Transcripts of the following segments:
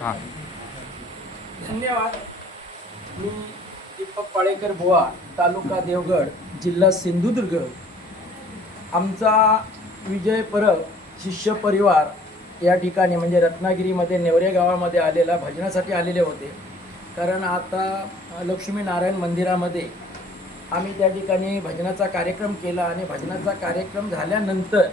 हां. धन्यवाद. मी दीपक पाळेकर बुवा तालुका देवगड जिल्हा सिंधुदुर्ग. आमचा विजय परब शिष्य परिवार या ठिकाणी म्हणजे रत्नागिरीमध्ये नेवरे गावामध्ये आलेला भजनासाठी आलेले होते. कारण आता लक्ष्मीनारायण मंदिरामध्ये आम्ही त्या ठिकाणी भजनाचा कार्यक्रम केला आणि भजनाचा कार्यक्रम झाल्यानंतर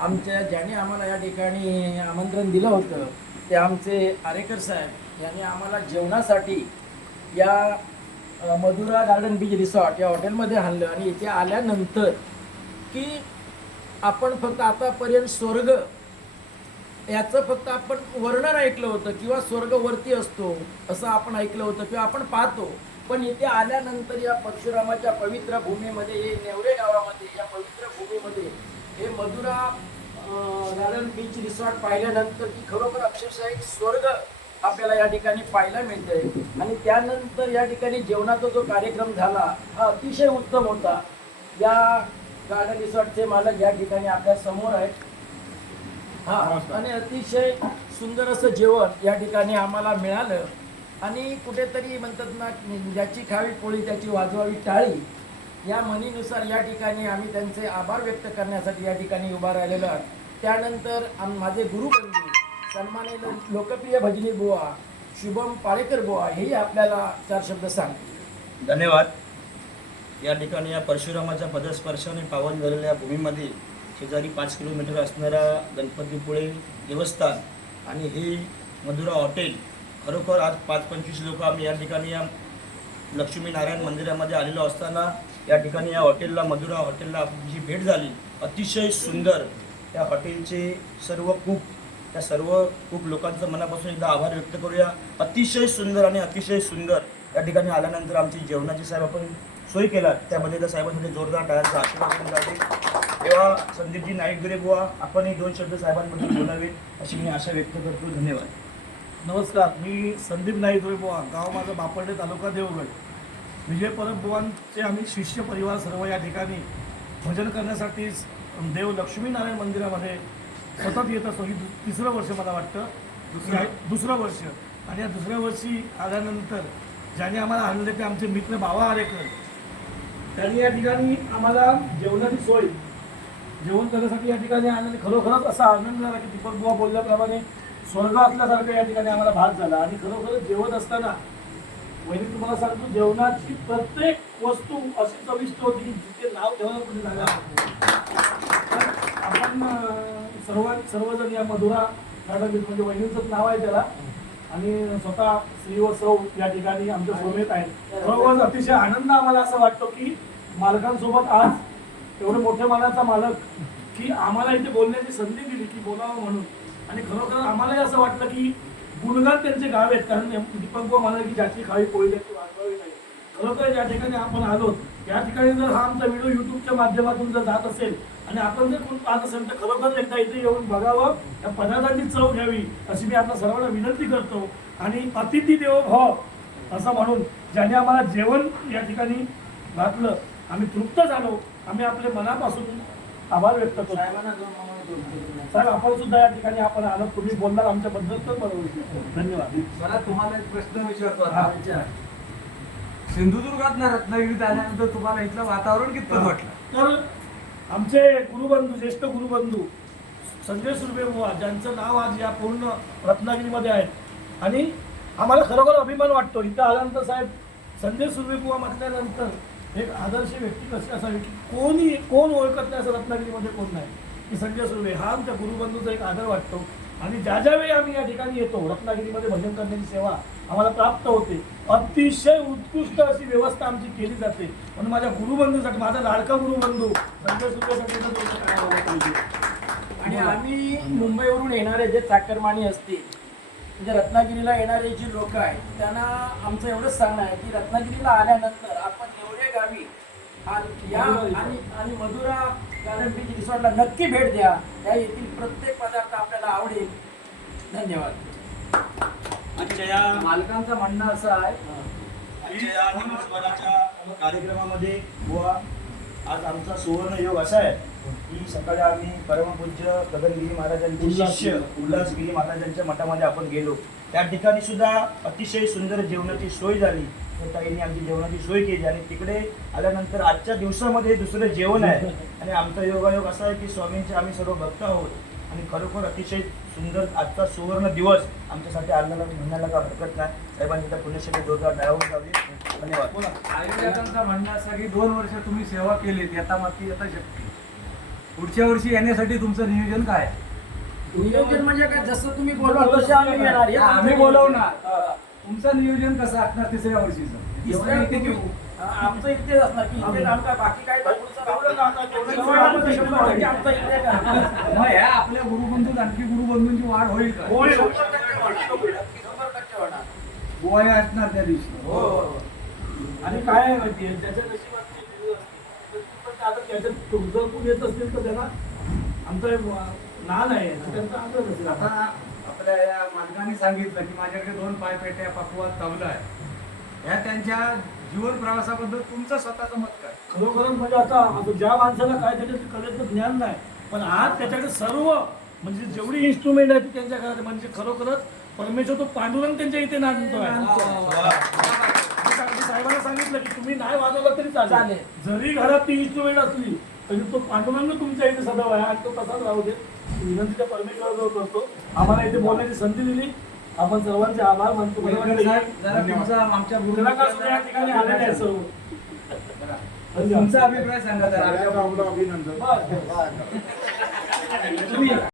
आमच्या ज्याने आम्हाला या ठिकाणी आमंत्रण दिलं होतं ते आमचे आरेकर साहेब यांनी आम्हाला जेवणासाठी या मधुरा गार्डन बीच रिसॉर्ट या हॉटेलमध्ये आणलं आणि इथे आल्यानंतर की आपण फक्त आतापर्यंत स्वर्ग याचं फक्त आपण वर्णन ऐकलं होतं किंवा स्वर्गवरती असतो असं आपण ऐकलं होतं किंवा आपण पाहतो. पण इथे आल्यानंतर या परशुरामाच्या पवित्र भूमीमध्ये हे नेवरे गावामध्ये या पवित्र भूमीमध्ये हे मधुरा गार्डन बीच रिसॉर्ट पाहिल्यानंतर की खरोखर अक्षरशः एक स्वर्ग आपल्याला या ठिकाणी पाहायला मिळतंय. आणि त्यानंतर या ठिकाणी जेवणाचा जो कार्यक्रम झाला हा अतिशय उत्तम होता. या गार्डन रिसॉर्टचे मालक या ठिकाणी आपल्यासमोर आहेत. हा आणि अतिशय सुंदर असं जेवण या ठिकाणी आम्हाला मिळालं. आणि कुठेतरी म्हणतात ना ज्याची खावी पोळी त्याची वाजवावी टाळी या म्हणीनुसार या ठिकाणी आम्ही त्यांचे आभार व्यक्त करण्यासाठी या ठिकाणी उभा राहिलेलो आहोत. त्यानंतर आम माझे गुरुबंधू सन्माने लोकप्रिय भजनी बुवा शुभम पाळेकर बुवा हेही आपल्याला चार शब्द सांग धन्यवाद. या ठिकाणी या परशुरामाच्या पदस्पर्शाने पावन झालेल्या भूमीमध्ये शेजारी पाच किलोमीटर असणारा गणपतीपुळे देवस्थान आणि हे मधुरा हॉटेल खरोखर आज पाच पंचवीस लोक आम्ही या ठिकाणी या लक्ष्मीनारायण मंदिरामध्ये आलेलो असताना या ठिकाणी या हॉटेलला मधुरा हॉटेलला जी भेट झाली अतिशय सुंदर. त्या हॉटेलचे सर्व कूक त्या सर्व खूप लोकांचं मनापासून एकदा आभार व्यक्त करूया. अतिशय सुंदर आणि अतिशय सुंदर या ठिकाणी आल्यानंतर आमची जेवणाची साहेब आपण सोय केला त्यामध्ये त्या साहेबांसाठी जोरदार टाळ्यांचा आशीर्वाद जाते. तेव्हा संदीपजी नाईक नाईकगिरे बुवा आपणही दोन शब्द साहेबांबद्दल बोलावे अशी मी आशा व्यक्त करतो. धन्यवाद. नमस्कार मी संदीप नाईक बुवा गाव माझं बापर्डे तालुका देवगड. विजय परब बुवांचे आम्ही शिष्य परिवार सर्व या ठिकाणी भजन करण्यासाठी देव लक्ष्मीनारायण मंदिरामध्ये सतत येत असतो. ही तिसरं वर्ष मला वाटतं. दुसरं? दुसरं वर्ष. आणि या दुसऱ्या वर्षी आल्यानंतर ज्याने आम्हाला आणले ते आमचे मित्र बाबा आरेकर त्यांनी या ठिकाणी आम्हाला जेवणाची सोय जेवण करण्यासाठी या ठिकाणी आणले. खरोखरच असा आनंद झाला की दीपक बुवा बोलल्याप्रमाणे स्वर्ग असल्यासारखं या ठिकाणी आम्हाला भाग झाला. आणि खरोखरच जेवत असताना वहिनी तुम्हाला सांगतो जेवणाची प्रत्येक वस्तू अशी चविष्ट होती की जिथे नाव ठेवायला कुठे जागा आपण सर्व सर्वजण या मधुरा गार्डन म्हणजे वहिनींचंच नाव आहे त्याला. आणि स्वतः श्री व सौ या ठिकाणी आमच्यासोबत आहेत. खरोखरच अतिशय आनंद आम्हाला असं वाटतो की मालकांसोबत आज एवढे मोठ्या मानाचा मालक की आम्हाला इथे बोलण्याची संधी दिली की बोलावं म्हणून. आणि खरोखर आम्हालाही असं वाटतं की गुणगान त्यांचे गाव आहेत. कारण दीपक भाऊ म्हणाले की ज्याची खावी पोळी त्याची वाजवावी नाही. खरोखर ज्या ठिकाणी आपण आलो या ठिकाणी जर हा आमचा व्हिडिओ युट्यूबच्या माध्यमातून जर जात असेल आणि आपण जर कोण पाहत असेल तर खरोखर एकदा इथे येऊन बघावं या पदार्थाची चव घ्यावी अशी मी आपल्या सर्वांना विनंती करतो. आणि अतिथी देवो भाव असं म्हणून ज्याने आम्हाला जेवण या ठिकाणी घातलं आम्ही तृप्त झालो. आम्ही आपले मनापासून आभार व्यक्त करतो. साहेब आपण सुद्धा या ठिकाणी आपण आलो. तुम्ही बोलणार आमच्याबद्दल तर बरोबर धन्यवाद. मला तुम्हाला एक प्रश्न विचारतो. सिंधुदुर्गात ना रत्नागिरीत आल्यानंतर तुम्हाला इथलं वातावरण कितपत वाटलं? तर आमचे गुरुबंधू ज्येष्ठ गुरुबंधू संजय सुर्वे बुवा ज्यांचं नाव आज या पूर्ण रत्नागिरीमध्ये आहे. आणि आम्हाला खरोखर अभिमान वाटतो. इथं आल्यानंतर साहेब संजय सुर्वे बुवा म्हटल्यानंतर एक आदर्श व्यक्ती कशी असावी? की कोणी कोण ओळखत नाही असं रत्नागिरीमध्ये कोण नाही? की संजय सुर्वे हा आमच्या गुरुबंधूचा एक आदर वाटतो. आणि ज्या ज्या वेळी आम्ही या ठिकाणी येतो रत्नागिरीमध्ये भजन करण्याची सेवा आम्हाला प्राप्त होते. अतिशय उत्कृष्ट अशी व्यवस्था आमची केली जाते. म्हणून माझ्या गुरुबंधूसाठी माझा लाडका गुरुबंधू संजय सुर्वेसाठी आणि आम्ही मुंबईवरून येणारे जे चाकरमानी असतील म्हणजे रत्नागिरीला येणारे जी लोक आहेत त्यांना आमचं एवढंच सांगणं आहे की रत्नागिरीला आल्यानंतर आपण एवढे गावी आ- या आणि आणि मधुरा गार्डन बीच रिसॉर्टला नक्की भेट द्या. त्या येथील प्रत्येक पदार्थ आपल्याला आवडेल. धन्यवाद. आजच्या या मालकांचं म्हणणं असं आहे आजच्या या दिवसभराच्या कार्यक्रमामध्ये बुवा आज आमचा सुवर्ण योग असा आहे की सकाळी आम्ही परमपूज्य गगनगिरी महाराजांचे शिष्य उल्हासगिरी महाराजांच्या मठामध्ये आपण गेलो. त्या ठिकाणी सुद्धा अतिशय सुंदर जेवणाची सोय झाली. तर ताईंनी आमची जेवणाची सोय केली आणि तिकडे आल्यानंतर आजच्या दिवसामध्ये दुसरं जेवण आहे. आणि आमचा योगायोग असा आहे की स्वामींचे आम्ही सर्व भक्त आहोत. आणि खरोखर अतिशय सुंदर आजचा सुवर्ण दिवस आमच्यासाठी आलेला म्हणण्याला काय हरकत नाही. साहेबांनी त्या पुण्यश्री जोरदार डाळवून जावी धन्यवाद. आयुर्वेदांचं म्हणणं असं की दोन वर्ष तुम्ही सेवा केलीत यथा माती यथा शक्ती पुढच्या वर्षी येण्यासाठी तुमचं नियोजन काय आहे? नियोजन म्हणजे काय? जसं तुम्ही बोलवा तसे आम्ही येणार. हे आम्ही बोलवणार. हा. तुमचं नियोजन कसं असणार तिसऱ्या वर्षीचं? तिसऱ्या हा, आमचं इथेच असणार की इथे काम काय बाकी काय शंभर टक्के आमचं इथे काय. मग ह्या आपल्या गुरुबंधूत आणखी गुरुबंधूंची वाढ होईल का? असणार त्या दिवशी. हो, हो, हो. आणि काय आहे माहितीये त्याच्या नशिबात आता त्याच्यात तुमचं कोण येत असतील तर त्यांना आमचा नान आहे त्यांचा आदर असेल. आता आपल्या या मालकाने सांगितलं की माझ्याकडे दोन पायपेट्या पकवात तबला आहे. ह्या त्यांच्या जीवन प्रवासाबद्दल तुमचं स्वतःचं मत काय? खरोखरच म्हणजे आता ज्या माणसाला काय त्याच्यात कलेचं ज्ञान नाही. पण आज त्याच्याकडे सर्व म्हणजे जेवढी इन्स्ट्रुमेंट आहे ती त्यांच्या घरात. म्हणजे खरोखरच परमेश्वर तो पांडुरंग त्यांच्या इथे नांदतोय. साहेबांना सांगितलं की तुम्ही नाही वाजवलं तरी चालेल. जरी घरात ती इन्स्ट्रुमेंट असली तरी तो पांडुरंग तुमच्या इथे सदैव आहे. आणि तो तसाच राहू दे. विनंतीच्या परमेश्वराजवळ करतो. आम्हाला इथे बोलण्याची संधी दिली. आपण सर्वांचे आभार मानतो. आमच्या तेलंगणा सुद्धा या ठिकाणी आलेले आहे सर्व तुमचा अभिप्राय सांगा जरा. तुम्ही